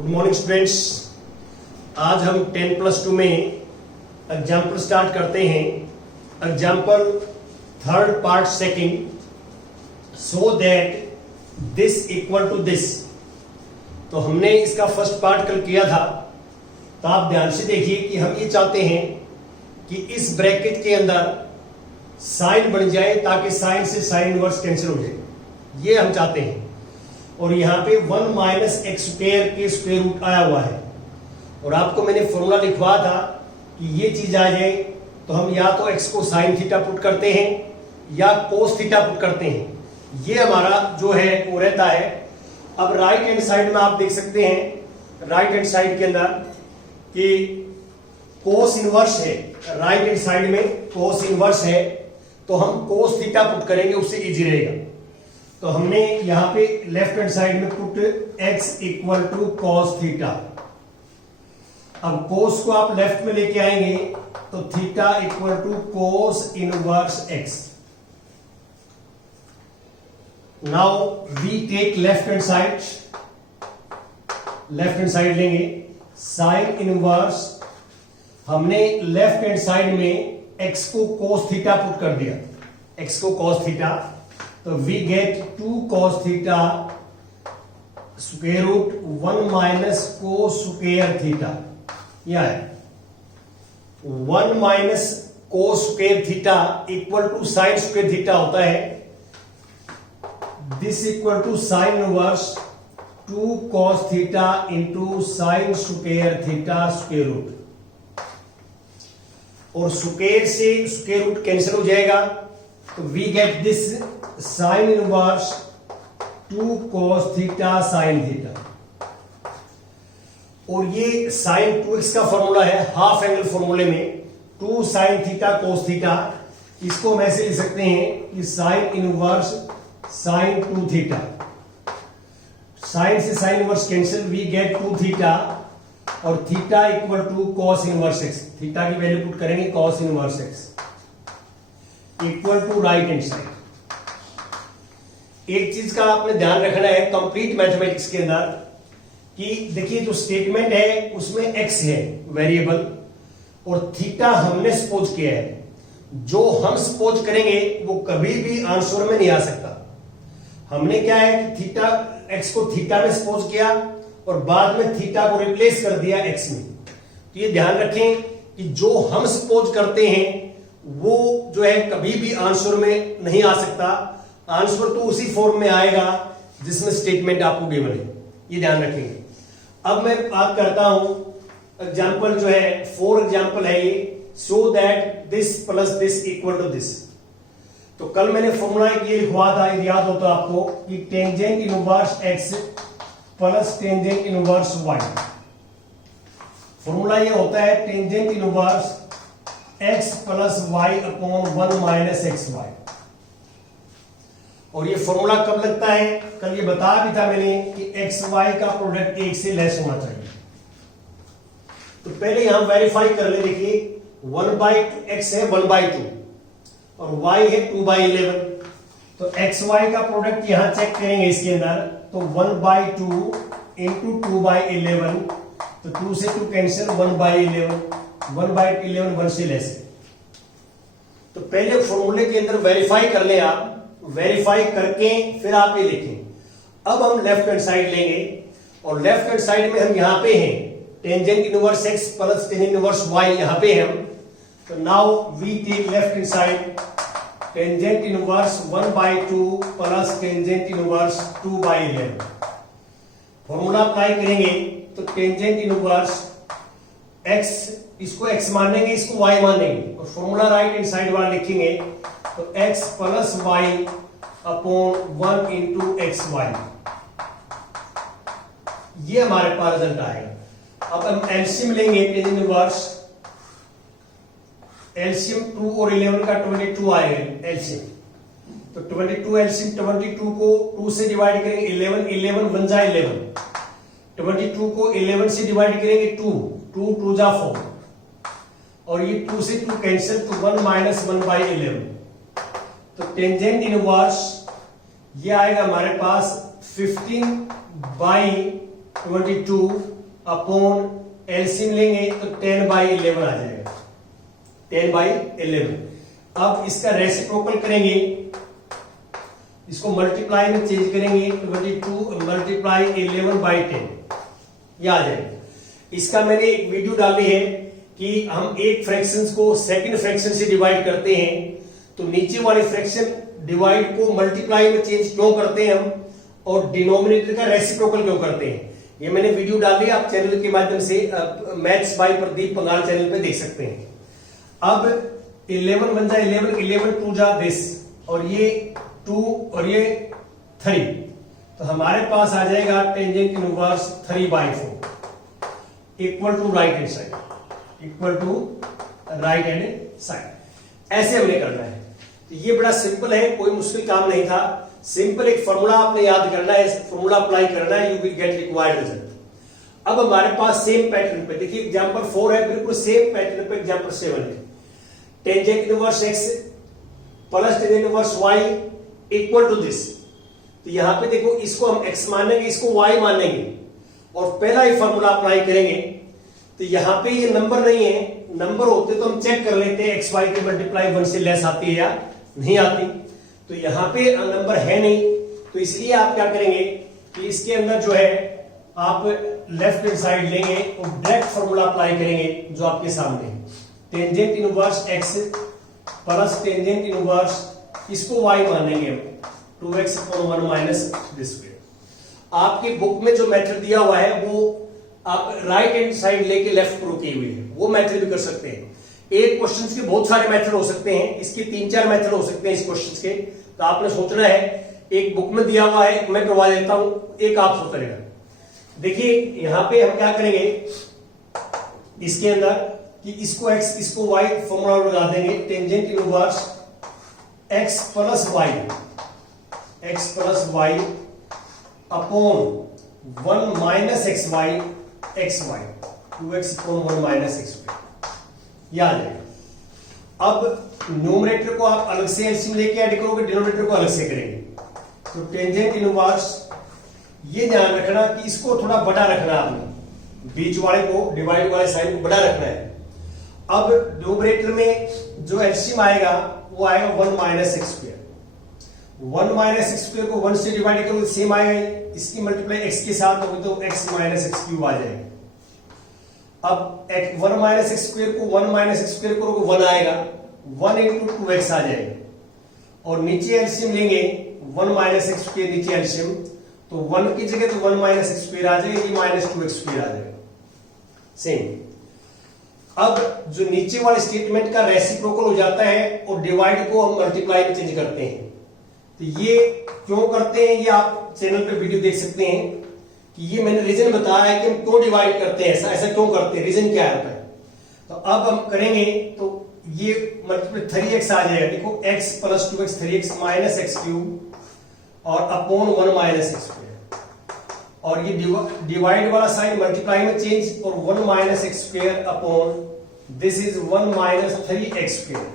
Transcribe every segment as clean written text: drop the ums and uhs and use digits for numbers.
Good morning students. आज हम 10+2 में एग्जाम्पल स्टार्ट करते हैं। Example third part second, so that this equal to this. तो हमने इसका फर्स्ट पार्ट कल किया था, तो आप ध्यान से देखिए कि हम ये चाहते हैं कि इस ब्रैकेट के अंदर साइन बन जाए ताकि साइन से साइन इनवर्स कैंसिल हो जाए, ये हम चाहते हैं। और यहाँ पे 1 माइनस एक्स स्क्वायर के स्क्वायर रूट आया हुआ है, और आपको मैंने फॉर्मूला लिखवा था कि ये चीज आ जाए तो हम या तो एक्स को साइन थीटा पुट करते हैं या कोस थीटा पुट करते हैं। ये हमारा जो है वो रहता है। अब राइट हैंड साइड में आप देख सकते हैं, राइट हैंड साइड के अंदर कि कोस इनवर्स है, राइट हैंड साइड में कोस इनवर्स है, तो हम कोस थीटा पुट करेंगे, उससे इजी रहेगा। तो हमने यहां पे लेफ्ट हैंड साइड में put x equal to cos theta. अब कोस को आप लेफ्ट में लेके आएंगे तो theta equal to cos inverse x। Now we take left hand side, left hand side लेंगे साइन इनवर्स। हमने लेफ्ट हैंड साइड में x को कोस थीटा पुट कर दिया, x को कोस थीटा, तो we get 2 cos theta square root 1 minus cos square theta. यह है 1 minus cos square theta equal to sine square theta होता है। This equal to sine inverse 2 cos theta into sine square theta square root, और square से square root cancel हो जाएगा, तो we get this sine inverse 2 cos theta sine theta. और ये sign 2x का फॉर्मूला है हाफ एंगल फॉर्मूले में, 2 साइन थीटा cos थीटा। इसको हम ऐसे लिख सकते हैं कि sine inverse sine 2 theta, sine से sine inverse cancel, we get 2 theta, और theta equal to cos inverse x। Theta की वैल्यू पुट करेंगे cos inverse x equal to right hand side. एक चीज का आपने ध्यान रखना है कंप्लीट मैथमेटिक्स के अंदर कि देखिए जो स्टेटमेंट है उसमें x है वेरिएबल, और थीटा हमने सपोज किया है। जो हम सपोज करेंगे वो कभी भी आंसर में नहीं आ सकता। हमने क्या है कि थीटा x को थीटा में सपोज किया और बाद में थीटा को रिप्लेस कर दिया x में। तो ये ध्यान रखें कि जो हम सपोज करते हैं वो जो है कभी भी आंसर में नहीं आ सकता। आंसर तो उसी फॉर्म में आएगा जिसमें स्टेटमेंट आपको गिवन है, ये ध्यान रखेंगे। अब मैं बात करता हूं एग्जांपल जो है 4 एग्जांपल है ये, so that this plus this equal to this. तो कल मैंने फॉर्मूला ये लिखवा था, याद हो तो आपको, कि tangent inverse x plus tangent inverse y। Formula ये होता है tangent inverse x plus y upon 1 minus x y. और ये फॉर्मूला कब लगता है, कल ये बता भी था मैंने कि एक्स वाई का प्रोडक्ट 1 से लेस होना चाहिए। तो पहले यहां वेरीफाई कर ले, देखिए 1/x है 1/2 और y है 2/11। तो एक्स वाई का प्रोडक्ट यहां चेक करेंगे इसके अंदर, तो 1/2 इंटू 2/11, तो 2 से 2 कैंसिल, 1/11, 1/11 1 से लेस है। तो पहले फॉर्मूले के अंदर वेरीफाई कर ले आप, वेरीफाई करके फिर आप ये लिखें। अब हम लेफ्ट हैंड साइड लेंगे, और लेफ्ट हैंड साइड में हम यहां पे हैं tangent inverse x plus tangent inverse y, यहां पे हैं हम। तो now we take left hand side tangent inverse 1/2 plus tangent inverse 2/11। Formula apply करेंगे तो टेंजेंट इनवर्स x, इसको x मानेंगे, इसको y मानेंगे, और फॉर्मूला राइट हैंड साइड वाला लिखेंगे तो x plus y upon 1 into x y. ये हमारे पास रिजल्ट आएगा। अब हम एलसीएम लेंगे टेंजेंट इनवर्स, एलसीएम 2 और 11 का 22 आएगा एलसीएम। तो 22 एलसीएम 22 को 2 से डिवाइड करेंगे 11, 11 1 जा 11, 22 को 11 से डिवाइड करेंगे 2, 2 2 जा 4, और ये 2 से 2 कैंसिल, तो 1 माइनस 1/11। तो टेंजेंट इनवर्स ये आएगा हमारे पास 15/11 22 अपॉन एलसीएम लेंगे तो 10/11 आ जाएगा, 10/11। अब इसका रेसिप्रोकल करेंगे, इसको मल्टीप्लाई में चेंज करेंगे, 22 मल्टीप्लाई 11/10 ये आ जाएगा। इसका मैंने एक वीडियो डाली है कि हम एक फ्रैक्शन को सेकंड फ्रैक्शन से डिवाइड करते हैं तो नीचे वाले फ्रैक्शन डिवाइड को मल्टीप्लाई में चेंज क्यों करते हैं हम, और डिनोमिनेटर का रेसिप्रोकल क्यों करते हैं। ये मैंने वीडियो डाली है, आप चैनल के माध्यम से मैथ्स बाय प्रदीप पंगाल चैनल पे देख सकते हैं। अब 11 बन जाए 11, 11 2 जा दिस, और ये 2 और ये 3, तो हमारे पास आ जाएगा tangent inverse 3/4 equal to right hand side, equal to right hand side. ऐसे हमने करना है। तो ये बड़ा सिंपल है, कोई मुश्किल काम नहीं था। सिंपल एक फॉर्मूला आपने याद करना है, फॉर्मूला अप्लाई करना है, you will get required result. अब हमारे पास सेम पैटर्न पे देखिए एग्जांपल 4 है, बिल्कुल सेम पैटर्न पे एग्जांपल 7 है। Tangent inverse x plus tangent inverse y equal to this. तो यहां पे देखो इसको हम x मानेंगे, इसको y मानेंगे और पहला ही फॉर्मूला अप्लाई करेंगे। तो यहां पे ये नंबर नहीं है, नंबर होते तो हम चेक कर लेते हैं एक्स वाई की मल्टीप्लाई 1 से लेस आती है या नहीं आती। तो यहां पे नंबर है नहीं, तो इसलिए आप क्या करेंगे कि इसके अंदर जो है आप लेफ्ट हैंड साइड लेंगे और डायरेक्ट फॉर्मूला अप्लाई करेंगे जो आपके सामने है। Tangent inverse x plus tangent inverse, इसको y मानेंगे हम, 2x upon 1 minus this square. आपकी बुक में जो मेथड दिया हुआ है वो आप राइट हैंड साइड लेके लेफ्ट प्रूव की हुई है, वो मेथड भी कर सकते हैं। एक क्वेश्चन के बहुत सारे मेथड हो सकते हैं, इसके 3-4 मेथड हो सकते हैं इस क्वेश्चन के। तो आपने सोचना है, एक बुक में दिया हुआ है, मैं करवा देता हूं, एक आप सोच करेगा। देखिए यहां पे हम क्या करेंगे इसके अंदर कि इसको x इसको y फॉर्मूला लगा देंगे, tangent inverse x plus y upon 1 minus xy 2x upon 1 minus x याद है। अब न्यूमरेटर को आप अलग से एलसीएम लेके ऐड करोगे, डिनोमिनेटर को अलग से करेंगे। तो टेंजेंट इनवर्स, ये ध्यान रखना कि इसको थोड़ा बड़ा रखना है आपने, बीच वाले को, डिवाइड वाले साइन को बड़ा रखना है। अब न्यूमरेटर में जो एलसीएम आएगा वो आएगा 1 minus x square. 1 minus x square को 1 से डिवाइड करोगे सेम आएगा, इसकी मल्टीप्लाई x के साथ होगी तो x माइनस एक्स क्यूब आ जाएगा। अब 1 माइनस एक्स स्क्वायर को 1 माइनस एक्स स्क्वायर करोगे 1 आएगा, 1 इंटू 2x आ जाएगा। और नीचे एलसीएम लेंगे 1 माइनस एक्स स्क्वायर, नीचे एलसीएम तो 1 की जगह तो 1 माइनस एक्स स्क्वायर आ जाएगा, ये माइनस 2x स्क्वायर आ जाएगा सेम। अब जो नीचे वाले स्टेटमेंट का रेसिप्रोकल हो जाता है और डिवाइड को हम मल्टीप्लाई में चेंज करते हैं। तो ये क्यों करते हैं, ये आप चैनल पे वीडियो देख सकते हैं कि ये मैंने रीजन बताया है कि हम क्यों डिवाइड करते हैं, ऐसा क्यों करते हैं, रीजन क्या है। तो अब हम करेंगे तो ये मल्टीप्लाई 3x आ जाएगा। देखो x plus 2x 3x minus x cube और अपॉन 1 माइनस एक्स स्क्वायर, और ये डिवाइड वाला साइन मल्टीप्लाई में चेंज और 1 minus x square upon this is 1 minus 3x square.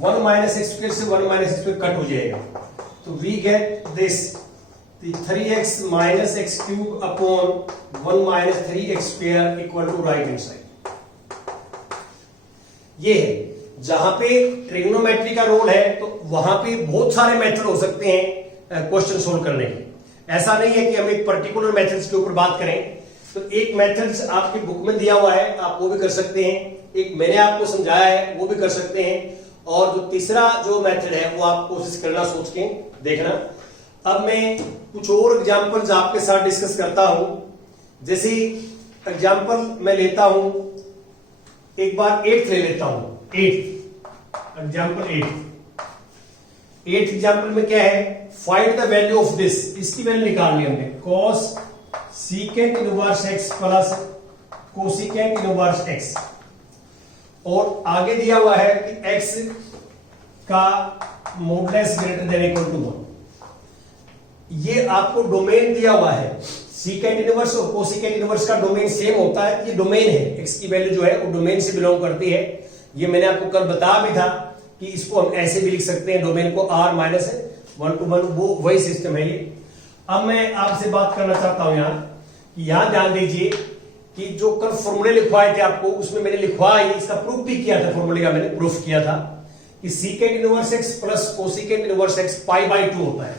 1 minus x square से 1 माइनस एक्स स्क्वायर कट हो जाएगा, तो we get this 3x minus x cube upon 1 minus 3x square equal to right hand side. ये है जहां पे trigonometry का role है, तो वहां पे बहुत सारे मेथड हो सकते हैं क्वेश्चन सोल्व करने के। ऐसा नहीं है कि हम एक पर्टिकुलर मेथड्स के ऊपर बात करें। तो एक मेथड्स आपकी बुक में दिया हुआ है, आप वो भी कर सकते हैं, एक मैंने आपको समझाया है वो भी कर सकते हैं, और जो तीसरा जो मेथड है वो आप कोशिश करना, सोच के देखना। अब मैं कुछ और एग्जांपल्स आपके साथ डिस्कस करता हूं। जैसे एग्जांपल मैं लेता हूं, एक बार 8th ले लेता हूं, 8th एग्जांपल 8th एग्जांपल में क्या है, find the value of this, इसकी वैल्यू निकालनी हमने, cos secant inverse x plus cosecant inverse x, और आगे दिया हुआ है कि x का modulus greater than equal to 1। ये आपको डोमेन दिया हुआ है, सीकेंट इनवर्स और कोसिकेंट इनवर्स का डोमेन सेम होता है, ये डोमेन है, x की वैल्यू जो है वो डोमेन से बिलोंग करती है। ये मैंने आपको कल बताया भी था कि इसको हम ऐसे भी लिख सकते हैं, डोमेन को r माइनस 1 to 1, वो वही सिस्टम है ये। अब मैं आपसे बात करना चाहता हूं यहां कि यहां ध्यान दीजिए कि जो कल फॉर्मूले लिखवाए थे आपको, उसमें मैंने लिखवाया, इसका प्रूफ भी किया था, फॉर्मूले का मैंने प्रूफ किया था कि secant inverse x plus cosecant inverse x pi by 2 होता है।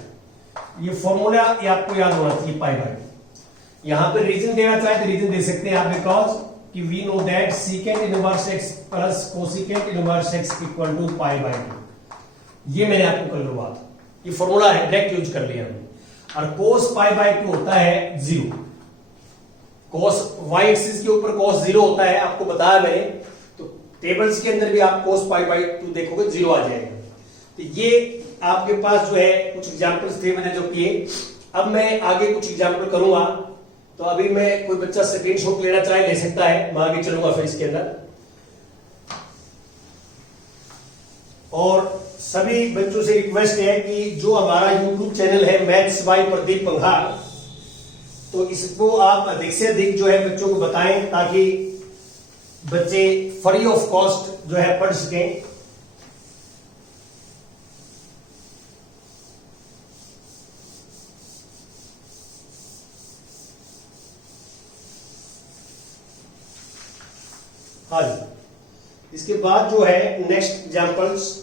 ये फॉर्मूला ये आपको याद होना चाहिए, पाई बाई 2। यहां पे रीजन देना चाहे तो रीजन दे सकते हैं आप, बिकॉज कि we know that secant inverse x plus cosecant inverse x equal to pi by 2। ये मैंने आपको कल करवाया था, ये फॉर्मूला है, डायरेक्ट यूज कर लिया हमने। और कोस पाई बाई 2 होता है 0। कोस वाई एक्सिस के ऊपर कोस 0 होता है, आपको बताया मैंने। तो टेबल्स के अंदर भी आप कोस पाई बाई 2 देखोगे 0 आ जाएगा। तो ये आपके पास जो है कुछ एग्जांपल्स थे मैंने जो किए। अब मैं आगे कुछ एग्जांपल करूंगा, तो अभी मैं, कोई बच्चा स्क्रीनशॉट लेना चाहे ले सकता है, मैं आगे चलूंगा फिर इसके अंदर। और सभी बच्चों से रिक्वेस्ट है कि जो हमारा यूट्यूब चैनल है मैथ्स बाय प्रदीप पंघार, तो इसको आप अधिक से अधिक जो है बच्चों को बताएं, ताकि बच्चे फ्री ऑफ कॉस्ट जो है पढ़ सकें। हाँ जी, इसके बाद जो है नेक्स्ट एग्जांपल्स,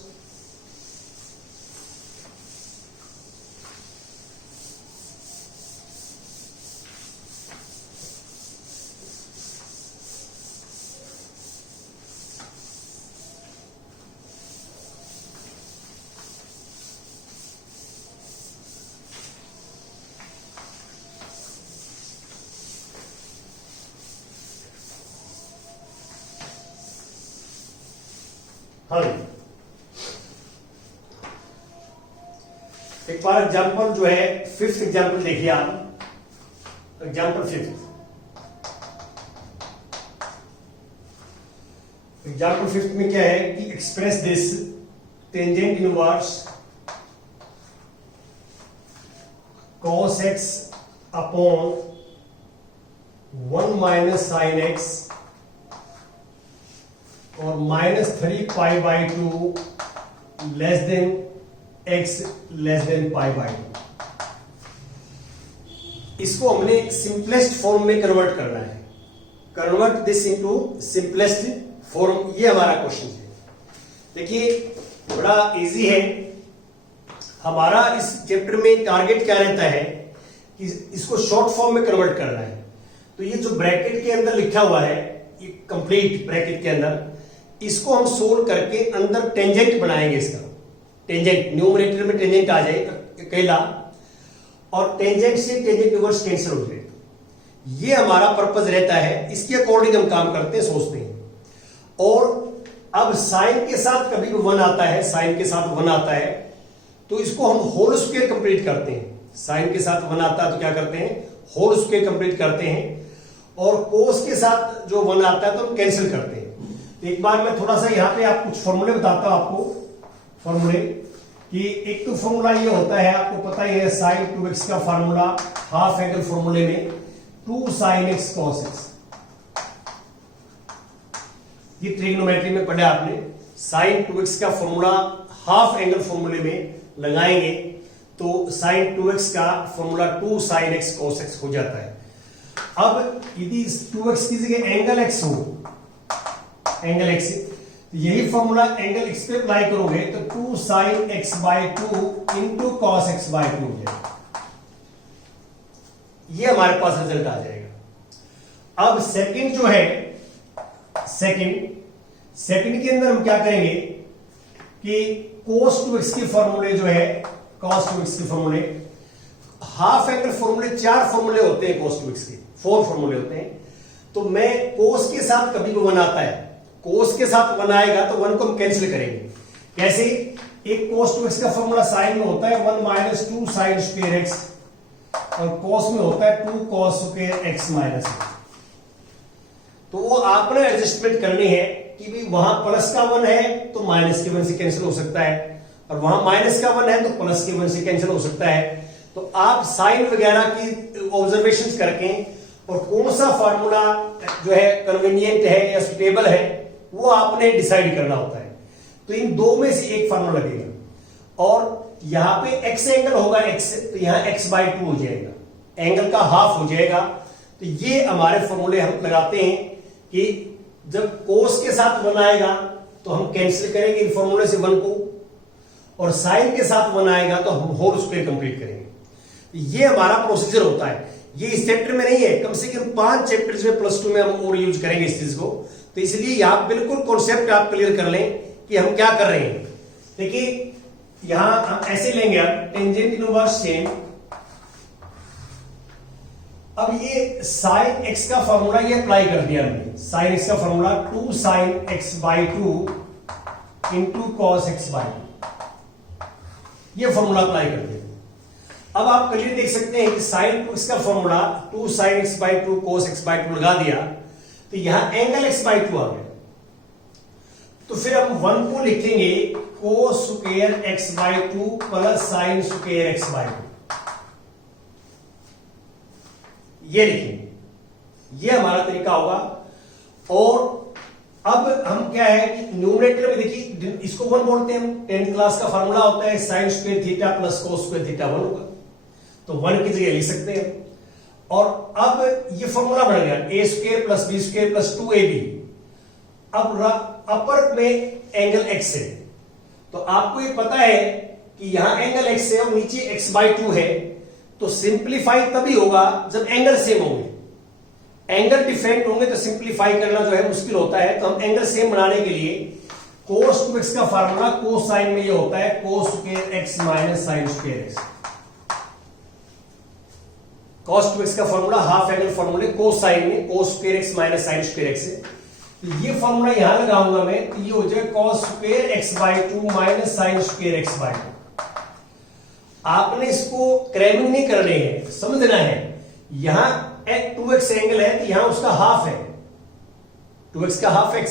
हाँ एक बार एग्जाम्पल जो है 5th एग्जाम्पल देखिए आप। एग्जाम्पल 5th, एग्जाम्पल 5th में क्या है कि express this tangent inverse cos x upon 1 minus sine x और -3 पाई by 2 less than x less than pi by 2। इसको हमने सिंपलेस्ट फॉर्म में कन्वर्ट करना है। Convert this into simplest form, ये हमारा क्वेश्चन है। देखिए बड़ा इजी है। हमारा इस चैप्टर में टारगेट क्या रहता है कि इसको शॉर्ट फॉर्म में कन्वर्ट करना है। तो ये जो ब्रैकेट के अंदर लिखा हुआ है, ये कंप्लीट ब्रैकेट के अंदर, इसको हम सोल्व करके अंदर टेंजेंट बनाएंगे। इसका टेंजेंट न्यूमरेटर में टेंजेंट आ जाए अकेला, और टेंजेंट से टेंजेंट इनवर्स कैंसिल हो जाए। ये हमारा पर्पस रहता है, इसके अकॉर्डिंग हम काम करते हैं, सोचते हैं। और अब साइन के साथ कभी भी 1 आता है, साइन के साथ 1 आता है, तो इसको हम होल स्क्वायर कंप्लीट करते हैं। साइन के साथ 1 आता है तो क्या करते हैं, होल स्क्वायर कंप्लीट करते हैं। और कोस के साथ जो 1 आता है तो हम कैंसिल करते हैं। एक बार मैं थोड़ा सा यहाँ पे आप कुछ फॉर्मूले बताता हूं आपको। फॉर्मूले कि एक तो फॉर्मूला ये होता है, आपको पता ही है, साइन 2x का फॉर्मूला हाफ एंगल फॉर्मूले में 2 sin x cos x। ये ट्रिग्नोमेट्री में पढ़ा आपने। साइन 2x का फॉर्मूला हाफ एंगल फॉर्मूले में लगाएंगे तो साइन 2x का formula 2 sin x cos x हो जाता है। अब यदि 2x की जगह एंगल x हो, एंगल x, यही फॉर्मूला एंगल x पे अप्लाई करोगे तो 2 sin x by 2 into cos x by 2 हो जाएगा। ये हमारे पास रिजल्ट आ जाएगा। अब सेकंड जो है, सेकंड के अंदर हम क्या करेंगे कि cos 2x के फॉर्मूले जो है, cos 2x के फॉर्मूले, हाफ एंगल फॉर्मूले 4 फॉर्मूले होते हैं, cos 2x के 4 फॉर्मूले होते हैं। तो मैं cos के साथ कभी भी 1 आता है, कोस के साथ 1 आएगा तो 1 को हम कैंसिल करेंगे। कैसे? एक cos 2x का फॉर्मूला साइन में होता है 1 माइनस 2 साइन स्क्वायर एक्स, और cos में होता है 2 cos स्क्वायर एक्स माइनस। तो वो आपने एडजस्टमेंट करनी है कि भी वहां प्लस का 1 है तो माइनस के 1 से कैंसिल हो सकता है, और वहां माइनस का 1 है तो प्लस के 1 से कैंसिल हो सकता है। तो आप साइन वगैरह की ऑब्जर्वेशंस करके और कौन सा फार्मूला जो है कन्वीनियंट है या सुटेबल है वो आपने डिसाइड करना होता है। तो इन दो में से एक फार्मूला लगेगा, और यहां पे एक्स एंगल होगा x, तो यहां x बाई 2 हो जाएगा, एंगल का हाफ हो जाएगा। तो ये हमारे फॉर्मूले हम लगाते हैं कि जब कोस के साथ 1 आएगा तो हम कैंसिल करेंगे इन फॉर्मूले से 1 को, और साइन के साथ 1 आएगा तो हम होल स्क्वायर कंप्लीट करेंगे। ये हमारा प्रोसीजर होता है। ये इस चैप्टर में नहीं है, कम से कम 5 चैप्टर्स में +2 में हम और यूज करेंगे इस चीज को। तो इसलिए आप बिल्कुल कॉन्सेप्ट आप क्लियर कर लें कि हम क्या कर रहे हैं। देखिए यहां हम ऐसे लेंगे, आप टेंजेंट इनवर्स से अब ये साइन एक्स का फॉर्मूला ये अप्लाई कर दिया हमने। साइन एक्स का formula 2 sin x/2 into cos x/2, ये फॉर्मूला अप्लाई कर दिया। अब आप क्लियर देख सकते हैं कि साइन एक्स का formula 2 sin x/2 cos x/2 लगा दिया तो यहां एंगल x/2 आ गया। तो फिर हम 1 को लिखेंगे cos square x/2 plus sine square x/2, ये लिखेंगे, ये हमारा तरीका होगा। और अब हम क्या है कि न्यूमरेटर में देखिए इसको 1 बोलते हैं हम, 10th क्लास का फॉर्मूला होता है sign square theta plus cos square theta 1 होगा, तो 1 की जगह लिख सकते हैं। और अब ये फॉर्मूला बढ़ गया a square plus b square plus 2ab। अब अपर में एंगल x है, तो आपको ये पता है कि यहां एंगल x है और नीचे x/2 है, तो सिंप्लीफाई तभी होगा जब एंगल सेम होंगे। एंगल डिफरेंट होंगे तो सिंप्लीफाई करना जो है मुश्किल होता है। तो हम एंगल सेम बनाने के लिए cos 2x का फार्मूला cos साइन में ये होता है cos square x minus sine square x। cos 2x का फार्मूला हाफ एंगल फार्मूले cos साइन में cos square x minus sine square x है। तो ये फार्मूला यहां लगाऊंगा मैं, तो ये हो जाएगा cos square x/2 minus sine square x/2। आपने इसको क्रैमिंग नहीं करने हैं, समझना है। यहां 2x एंगल है तो यहां उसका हाफ है, 2x का हाफ x,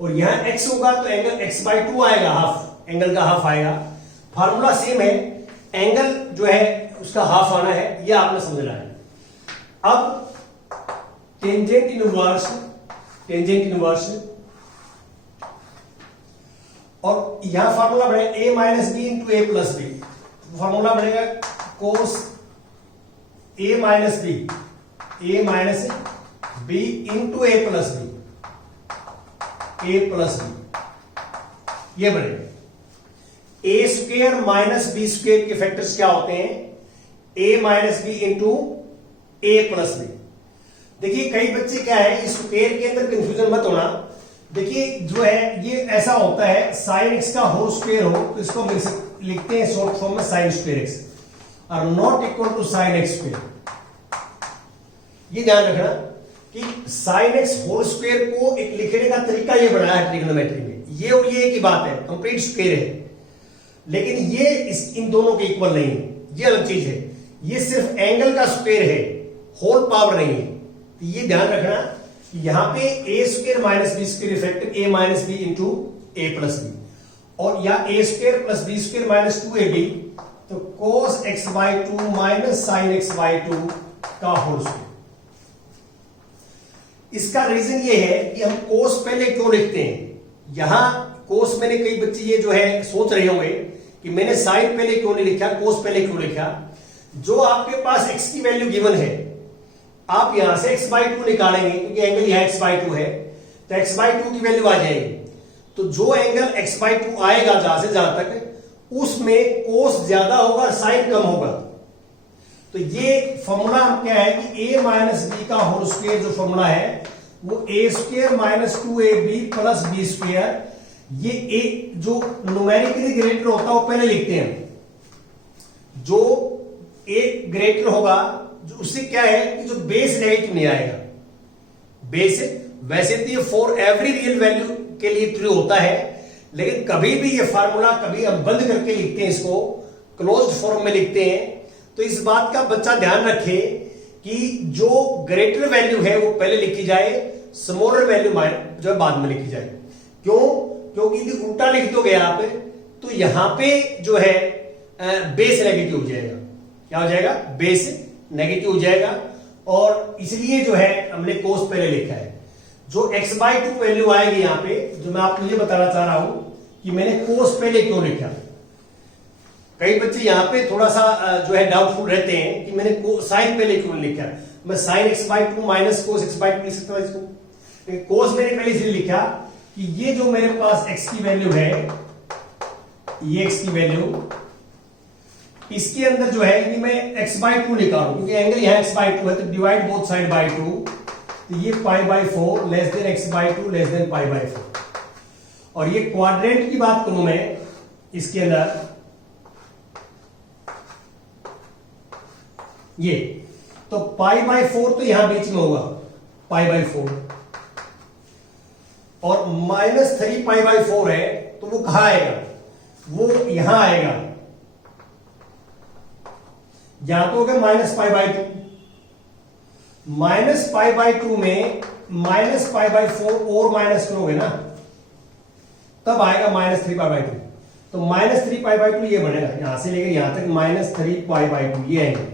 और यहां x होगा तो एंगल x/2 आएगा, हाफ एंगल का हाफ आएगा। फार्मूला सेम है, एंगल जो है उसका हाफ आना है, यह आपने समझना है। अब टेंजेंट इनवर्स और यहां फार्मूला बढ़ेगा a minus B into A plus B. Formula बढ़ेगा cos a minus B into A plus B, ये बढ़ेगा। A square minus B square के फैक्टर्स क्या होते हैं, a minus B into A plus B. देखिए कई बच्चे क्या है इस स्क्वेयर के अंदर कंफ्यूजन मत होना। देखिए जो है ये ऐसा होता है साइन एक्स का होल स्क्वेयर हो तो इसको लिखते हैं शॉर्ट फॉर्म में साइन स्क्वेयर एक्स और not equal to sine x square. ये ध्यान रखना कि साइन एक्स होल स्क्वेयर को एक लिखने का तरीका ये बनाया है ट्रिग्नोमेट्री में, ये और ये एक ही बात है, कंप्लीट स्क्वेयर है, लेकिन ये इन दोनों के इक्वल नहीं है, ये अलग चीज है। ये सिर्फ एंगल का स्क्वेयर है, होल पावर नहीं है। तो ये ध्यान रखना यहां पे a square minus B square effect a minus B into A plus b, और या a square plus b square minus 2ab, तो cos x/2 minus sign x/2 का होल स्क्वायर। इसका रीजन ये है कि हम cos पहले क्यों लिखते हैं। यहां cos मैंने कई बच्चे ये जो है सोच रहे होंगे कि मैंने साइन पहले क्यों नहीं लिखा, cos पहले क्यों लिखा। जो आपके पास x की वैल्यू गिवन है, आप यहां से x/2 निकालेंगे क्योंकि एंगल यहां x/2 है, तो x/2 की वैल्यू आ जाएगी। तो जो एंगल x/2 आएगा जहां से जहां तक, उसमें cos ज्यादा होगा और साइन कम होगा। तो ये फॉर्मूला क्या है कि a माइनस बी का होल स्क्वायर जो फॉर्मूला है वो a square minus 2ab plus B square. ये a जो न्यूमेरिकली ग्रेटर होता है वो पहले लिखते हैं, जो a ग्रेटर होगा जो उससे क्या है कि जो बेस नेगेटिव नहीं आएगा। बेस वैसे तो ये फॉर एवरी रियल वैल्यू के लिए ट्रू होता है, लेकिन कभी भी ये फार्मूला कभी हम बंद करके लिखते हैं, इसको क्लोज्ड फॉर्म में लिखते हैं। तो इस बात का बच्चा ध्यान रखे कि जो ग्रेटर वैल्यू है वो पहले लिखी जाए, स्मॉलर वैल्यू जो है बाद में लिखी जाए। क्यों? क्योंकि यदि उल्टा लिख दोगे आप तो यहां पे जो है बेस नेगेटिव हो जाएगा। क्या हो जाएगा? बेस नेगेटिव हो जाएगा, और इसलिए जो है हमने कोस पहले लिखा है। जो x/2 वैल्यू आएगी यहां पे, जो मैं आपको ये बताना चाह रहा हूं कि मैंने कोस पहले क्यों लिखा। कई बच्चे यहां पे थोड़ा सा जो है डाउटफुल रहते हैं कि मैंने साइन पहले क्यों लिखा। मैं sign x by two minus cos x by to लिख सकता हूं इसको। कोस मैंने पहले इसलिए लिखा कि ये जो मेरे पास एक्स की वैल्यू है, ये एक्स की वैल्यू, इसके अंदर जो है ये मैं एक्स बाई टू लिखा हूं क्योंकि एंगल यहां एक्स बाई टू है, तो divide both side by two, तो ये पाई by four less than x by to less than pi by four. और ये क्वाड्रेंट की बात करूं मैं इसके अंदर, ये तो पाई बाई फोर तो यहां बीच में होगा, पाई बाई फोर, और minus three pi by four है तो वो कहां आएगा, वो यहां आएगा, या तो होगा minus pi by two, minus pi by two में माइनस पाई बाई फोर और माइनस करोगे ना तब आएगा minus three pi by two. तो minus three pi by two ये बनेगा, यहां से लेकर यहां तक minus three pi by two, ये एंगल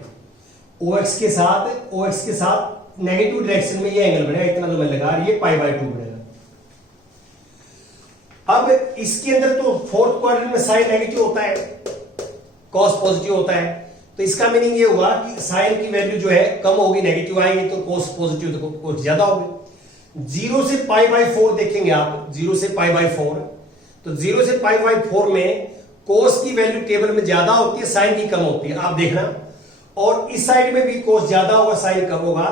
OX के साथ नेगेटिव डायरेक्शन में ये एंगल बनेगा, इतना जो मैं लगा, ये पाई बाई टू बनेगा। अब इसके अंदर तो फोर्थ क्वाड्रेंट में साइन नेगेटिव होता है, कॉस पॉजिटिव होता है, तो इसका मीनिंग ये हुआ कि साइन की वैल्यू जो है कम होगी, नेगेटिव आएगी, तो कॉस पॉजिटिव तो कॉस ज्यादा होगी। जीरो से पाई बाई फोर देखेंगे आप, जीरो से पाई बाई फोर, तो जीरो से पाई बाई फोर में कोस की वैल्यू टेबल में ज्यादा होती है, साइन की कम होती है, आप देखना। और इस साइड में भी कोस ज्यादा होगा, साइन कम होगा।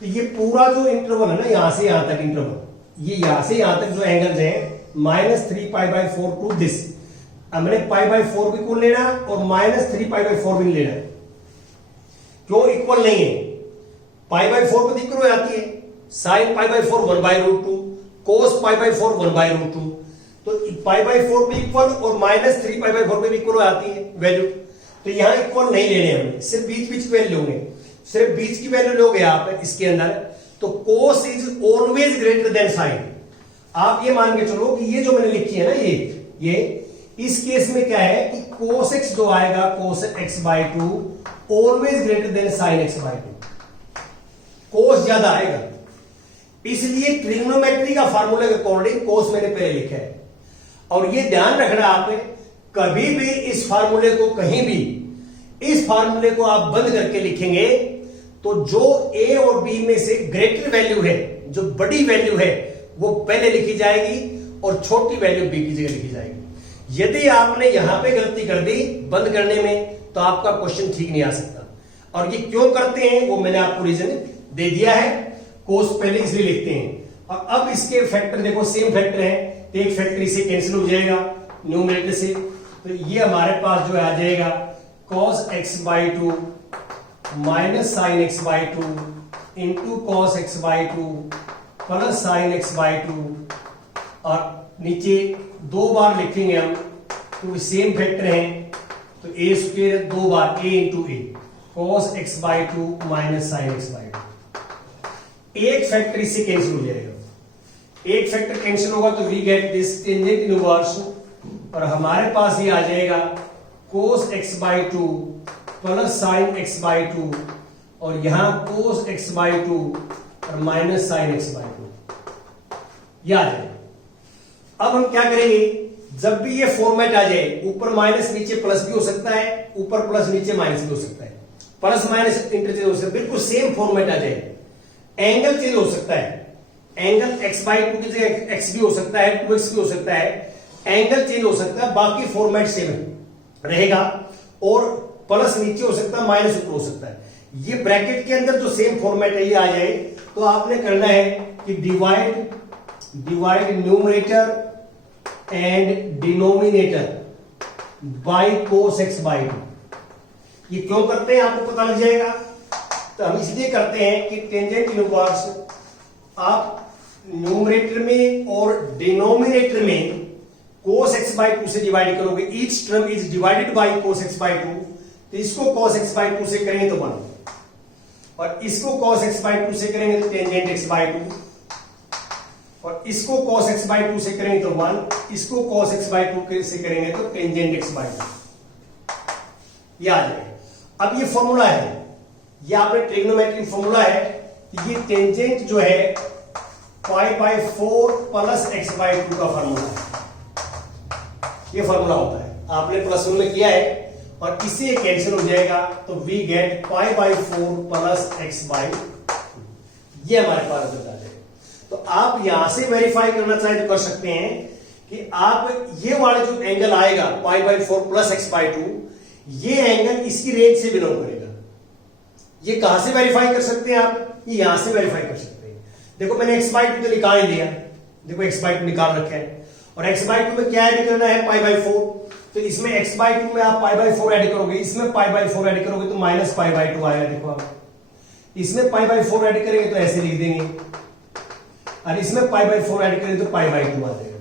तो ये पूरा जो इंटरवल है ना, यहां से यहां तक इंटरवल, ये यहां से यहां तक जो एंगल्स हैं minus three pi by four to this, हमने पाई बाई फोर भी कौन लेना और minus three pi by four भी लेना, क्यों इक्वल नहीं है। पाई बाई फोर में दिक्कत हो जाती है, sine pi by four one by root two, cos pi by four one by root two, तो पाई बाई फोर भी इक्वल और minus three pi by four में भी इक्वल हो जाती है वैल्यू। तो यहां इक्वल नहीं लेने हमने, सिर्फ बीच बीच की वैल्यू लोगे, सिर्फ बीच की वैल्यू लोगे आप इसके अंदर, तो cos is always greater than sine. आप ये मान के चलो कि ये जो मैंने लिखी है ना, ये इस केस में क्या है कि कोस एक्स जो आएगा, cos x by two always greater than sine x by two, cos ज्यादा आएगा, इसलिए ट्रिग्नोमेट्री का फार्मूला के अकॉर्डिंग कोस मैंने पहले लिखा है। और ये ध्यान रखना आपने, कभी भी इस फार्मूले को, कहीं भी इस फार्मूले को आप बंद करके लिखेंगे तो जो ए और बी में से ग्रेटर वैल्यू है, जो बड़ी वैल्यू है, वो पहले लिखी जाएगी और छोटी वैल्यू बी की जगह लिखी जाएगी। यदि आपने यहां पे गलती कर दी बंद करने में तो आपका क्वेश्चन ठीक नहीं आ सकता। और ये क्यों करते हैं वो मैंने आपको रीजन दे दिया है, कोस पहले इसलिए लिखते हैं। और अब इसके फैक्टर देखो, सेम फैक्टर है, तो एक फैक्टर इसे कैंसिल हो जाएगा न्यूमरेटर से, तो ये हमारे पास जो आ जाएगा cos x by two minus sine x by two into cos x by two plus sine x by two, और नीचे दो बार लिखेंगे हम तो सेम फैक्टर है, तो ए स्क्वायर दो बार a into A, cos x by two minus sine x by two. एक फैक्टर इससे कैंसिल हो जाएगा, एक फैक्टर कैंसिल होगा तो we get this tangent inverse, और हमारे पास ये आ जाएगा cos x by two plus sine x by two, और यहां cos x बाई टू और minus sine x by two, ये आ जाएगा। अब हम क्या करेंगे, जब भी ये फॉर्मेट आ जाए, ऊपर माइनस नीचे प्लस भी हो सकता है, ऊपर प्लस नीचे माइनस भी हो सकता है, प्लस माइनस इंटरचेंज हो सकता है, बिल्कुल सेम फॉर्मेट आ जाए। एंगल चेंज हो सकता है, एंगल x बाई टू की जगह x भी हो सकता है, 2x भी हो सकता है, एंगल चेंज हो सकता है, बाकी फॉर्मेट सेम रहेगा, और प्लस नीचे हो सकता है, माइनस ऊपर हो सकता है। ये ब्रैकेट के अंदर जो सेम फॉर्मेट है ये आ जाए तो आपने करना है कि divide numerator and denominator by cos x by two. ये क्यों करते हैं आपको पता लग जाएगा, तो हम इसलिए करते हैं कि टेंजेंट इनवर्स आप न्यूमरेटर में और डिनोमिनेटर में cos x बाई टू से डिवाइड करोगे, each term is divided by cos x by two, तो इसको cos x बाई टू से करेंगे तो 1, और इसको cos x बाई टू से करेंगे तो टेंजेंट x बाई टू, और इसको cos x बाई टू से करेंगे तो 1, इसको cos x बाई टू से करेंगे तो टेंजेंट x बाई टू, ये आ जाएगा। अब ये फॉर्मूला है, ये आपने ट्रिग्नोमेट्रिक फॉर्मूला है, ये टेंजेंट जो है पाई by four plus x by to का फॉर्मूला है, ये फॉर्मूला होता है, आपने प्लस वन में किया है, और इससे कैंसिल हो जाएगा तो we get pi by four plus x by ये हमारे पास रिजल्ट आ जाएगा। तो आप यहां से वेरीफाई करना चाहे तो कर सकते हैं कि आप ये वाला जो एंगल आएगा π/4 प्लस x/2, ये एंगल इसकी रेंज से बिलोंग करेगा। ये कहां से वेरीफाई कर सकते हैं आप? ये यहां से वेरीफाई कर सकते हैं। देखो मैंने x/2 तो निकाल लिया, देखो x/2 निकाल रखा है, और x/2 में क्या ऐड करना है? π/4। तो इसमें x/2 में आप π/4 ऐड करोगे, इसमें π/4 ऐड करोगे तो माइनस π/2 आएगा। देखो आप इसमें π/4 ऐड करेंगे तो ऐसे लिख देंगे, और इसमें π/4 ऐड करेंगे तो π/2 आ जाएगा।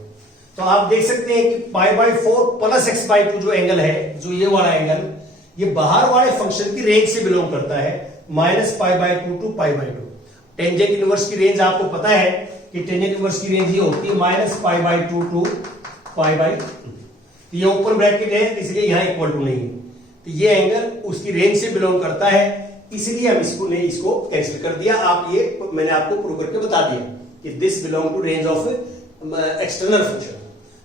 तो आप देख सकते हैं कि π/4 प्लस x/2 जो एंगल है, जो ये वाला एंगल, ये बाहर वाले फंक्शन की रेंज से बिलोंग करता है, माइनस π/2 टू π/2। टेंजेंट इनवर्स की रेंज आपको पता है कि टेंजेंट इनवर्स की रेंज ये होती है माइनस π/2 टू π/2। ये ओपन ब्रैकेट है इसलिए यहां इक्वल टू नहीं है, तो ये एंगल उसकी रेंज से बिलोंग करता है, इसलिए हम इसको कैंसिल कर दिया। आप ये मैंने आपको प्रूव करके बता दिया कि this belong to range of external function.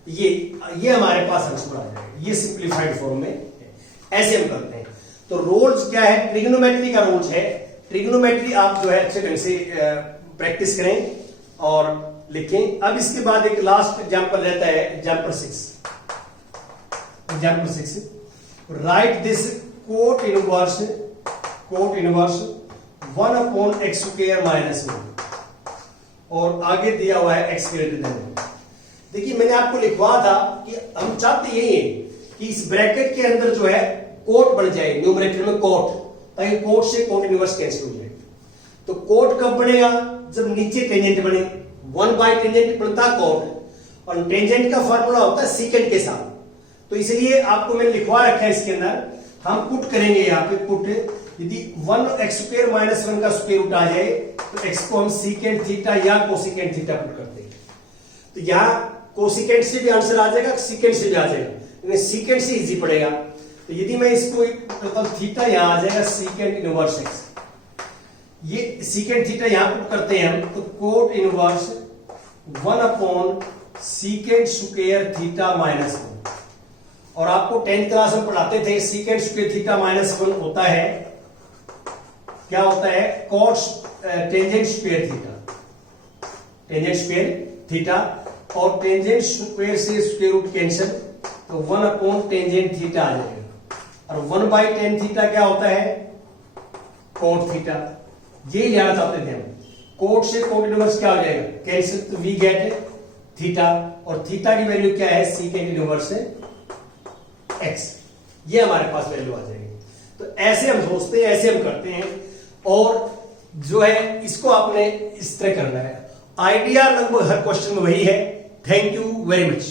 ये हमारे पास आंसर आ जाएगा, ये सिंप्लीफाइड फॉर्म में है। ऐसे हम करते हैं। तो रोल्स क्या है? ट्रिग्नोमेट्री का रोल्स है। ट्रिग्नोमेट्री आप जो है अच्छे ढंग से प्रैक्टिस करें और लिखें। अब इसके बाद एक लास्ट एग्जांपल रहता है, example 6। Right this cot inverse 1/x² - 1 और आगे दिया हुआ है x ग्रेटर देन 1। देखिए मैंने आपको लिखवा था कि हम चाहते यही है कि इस ब्रैकेट के अंदर जो है कोट बन जाए, न्यूमरेटर में कोट, ताकि कोट से कोट इनवर्स कैंसिल हो जाए। तो कोट कब बनेगा? जब नीचे टेंजेंट बने। 1/टेंजेंट बनता कोट, और टेंजेंट का फार्मूला होता है सीकेंट के साथ। तो इसलिए आपको मैंने लिखवा रखा है इसके अंदर, हम पुट करेंगे यहाँ पे पुट, यदि 1x² - 1 का स्क्वायर रूट आ जाए तो x को हम सीकेंट थीटा या कोसिकेंट थीटा पुट करते हैं। तो यहाँ कोसिकेंट से भी आंसर आ जाएगा, सीकेंट से भी आ जाएगा, लेकिन सीकेंट से इजी पड़ेगा। तो यदि मैं इसको टोटल थीटा यहां आ जाएगा सीकेंट इनवर्स x, ये सीकेंट थीटा यहां पुट करते हैं हम, तो कोट इनवर्स 1/सीकेंट स्क्वायर थीटा -1। और आपको 10th क्लास में पढ़ाते थे सीकेंट स्क्वायर थीटा -1 होता है, क्या होता है? Cot tangent square theta, tangent square theta, और टेंजेंट स्क्वायर से स्क्वायर रूट कैंसिल, तो 1/टेंजेंट थीटा आ जाएगा। और 1/tan थीटा क्या होता है? Cot theta. ये लेना चाहते थे हम, कोट से कोट इनवर्स क्या हो जाएगा? कैंसिल, तो वी गेट थीटा, और थीटा की वैल्यू क्या है? Secant inverse x। ये हमारे पास वैल्यू आ जाएगी। तो ऐसे हम सोचते हैं, ऐसे हम करते हैं, और जो है इसको आपने इस तरह करना है। आइडिया लगभग हर क्वेश्चन में वही है। Thank you very much.